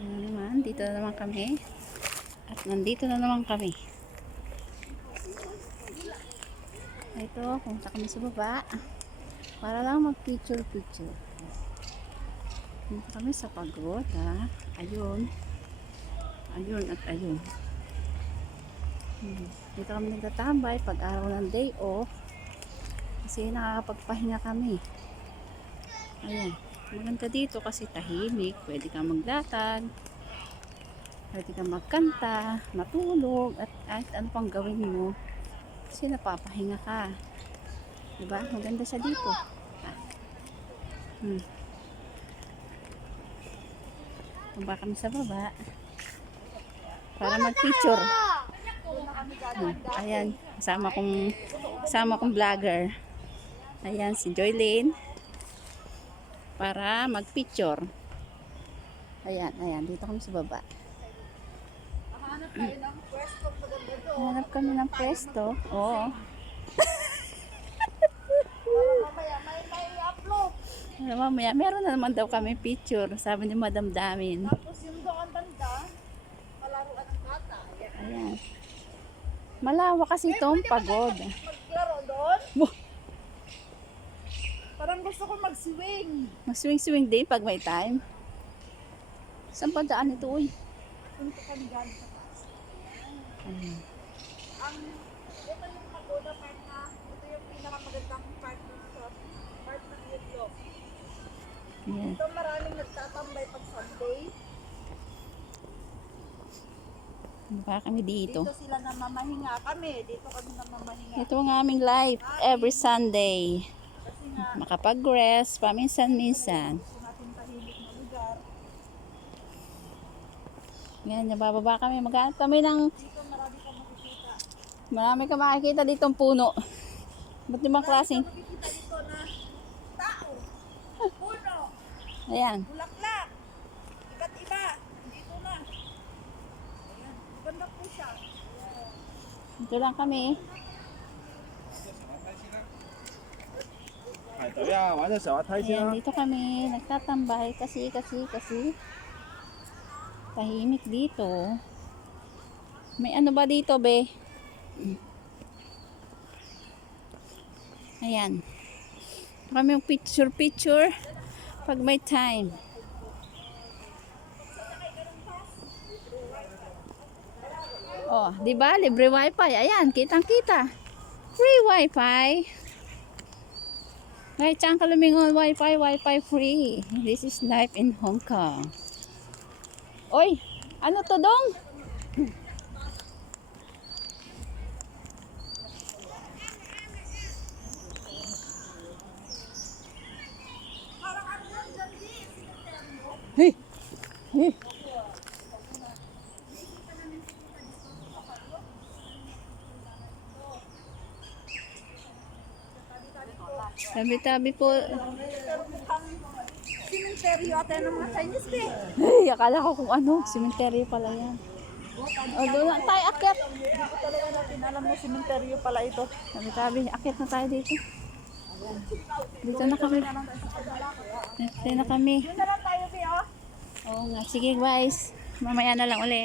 Ano naman, dito na naman kami. At nandito na naman kami. Ito, punta kami sa baba. Para lang mag-picture-picture. Punta kami sa pagoda. Ayun. Ayun at ayun. Dito kami nagtatambay pag araw ng day off. Kasi nakakapagpahinga kami. Ayan. Maganda dito kasi tahimik. Pwede kang maglatag. Pwede kang magkanta, matulog, at kahit ano pang gawin mo. Kasi napapahinga ka. Diba? Maganda siya dito. Tumba kami sa baba. Para mag-picture. Ayan. Kasama kong vlogger. Ayan, si Joylene. Para mag-picture. Ayan, ayan. Dito kami sa baba. Hanap kami ng pwesto. Oo. Mamaya, meron na naman daw kami picture. Sabi ni Madam Damin. Tapos yung doon banda, malaruan ng bata. Ayan. Malawak kasi itong pagod. Maglaro doon? Parang gusto ko mag-swing. Mag-swing-swing din pag may time. Saan pa daan ito, uy? Punta kami galing sa taas. Ayan. Ito yung Pagoda Park na, ito yung pinakamagandang park sa park ng Yedlo. Ayan. Ito maraming nagtatambay pag Sunday. Baka kami dito. Dito sila namamahinga. Kami, dito kami namamahinga. Ito ang aming life every Sunday. Kasi nga, Makapag-rest paminsan-minsan. gusto natin tahimik na lugar. Ngayon, nabababa kami. Maghanap kami ng... Dito marami kang makikita. Marami ka makikita ditong puno. Ba't limang klaseng? Makikita dito na tao, puno, Ayan. bulaklak, iba't iba. Dito na. Ayan, ganda po siya. Dito lang kami. 係隊啊，玩咗上下梯先 Ayan, 啦。 dito kami. Nagtatambay kasi tahimik dito. May ano ba dito, be? Ayan. Kami yung picture pag may time. Oh, di ba? Libre wifi. Ayan, kitang-kita. Free wifi. Kahit saan ka lumingon, wifi free. This is life in Hong Kong. Oy, ano to dong? Hey, hey. Tabi-tabi po. Simenteryo ate ng mga Chinese eh. Ay, akala ko kung ano. Cemetery pala yan. O, doon na tayo akyat. Hindi ko talaga natin alam na simenteryo pala ito. Tabi-tabi, akyat na tayo dito. Dito na kami. Dito na kami. Doon na lang tayo, Bea. Oo nga. Sige guys. Mamaya na lang uli.